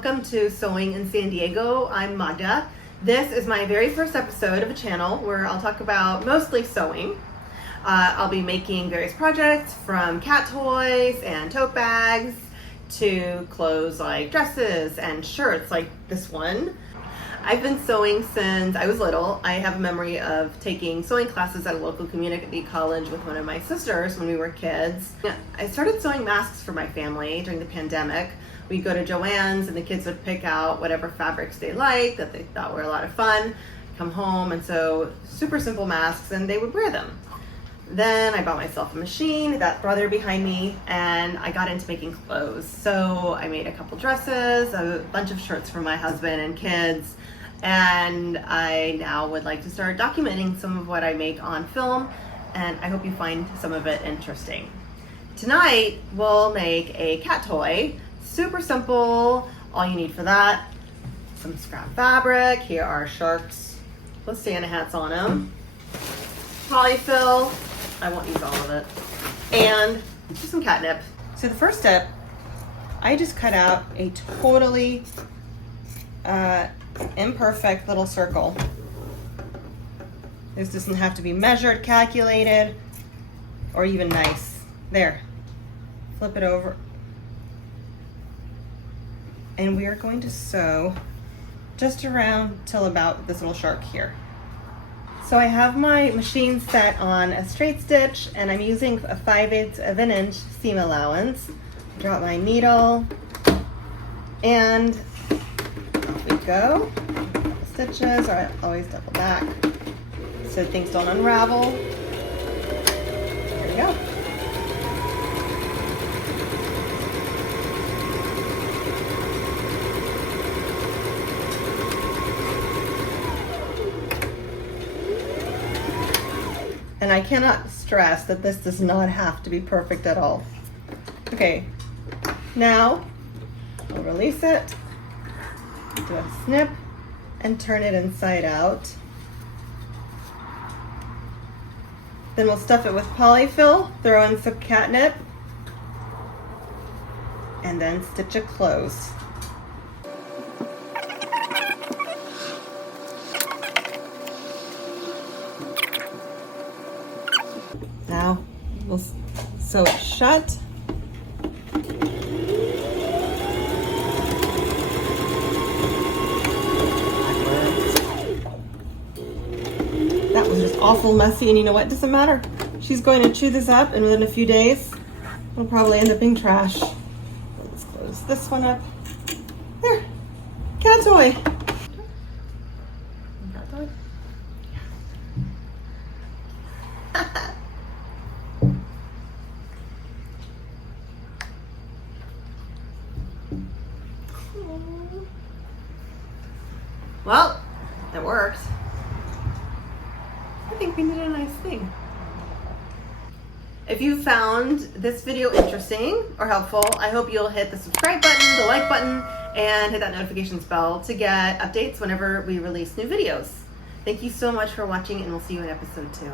Welcome to Sewing in San Diego. I'm Magda. This is my very first episode of a channel where I'll talk about mostly sewing. I'll be making various projects from cat toys and tote bags to clothes like dresses and shirts like this one. I've been sewing since I was little. I have a memory of taking sewing classes at a local community college with one of my sisters when we were kids. I started sewing masks for my family during the pandemic. We'd go to Joann's and the kids would pick out whatever fabrics they liked that they thought were a lot of fun, come home and sew super simple masks, and they would wear them. Then I bought myself a machine, that brother behind me, and I got into making clothes. So I made a couple dresses, a bunch of shirts for my husband and kids, and I now would like to start documenting some of what I make on film, and I hope you find some of it interesting. Tonight we'll make a cat toy. Super simple. All you need for that, some scrap fabric. Here are sharks with Santa hats on them. Polyfill. I won't use all of it. And just some catnip. So the first step, I just cut out a totally imperfect little circle. This doesn't have to be measured, calculated, or even nice. There. Flip it over. And we are going to sew just around till about this little shark here. So I have my machine set on a straight stitch, and I'm using a 5/8 of an inch seam allowance. Drop my needle, and off we go. Stitches are always double back so things don't unravel. There we go. And I cannot stress that this does not have to be perfect at all. Okay, now I'll release it, do a snip, and turn it inside out. Then we'll stuff it with polyfill, throw in some catnip, and then stitch it close. Now we'll sew it shut. That was just awful messy, and you know what? It doesn't matter. She's going to chew this up, and within a few days, it'll probably end up being trash. Let's close this one up. There, cat toy. Cat toy. Well, it worked. I think we did a nice thing. If you found this video interesting or helpful, I hope you'll hit the subscribe button, the like button, and hit that notifications bell to get updates whenever we release new videos. Thank you so much for watching, and we'll see you in episode 2.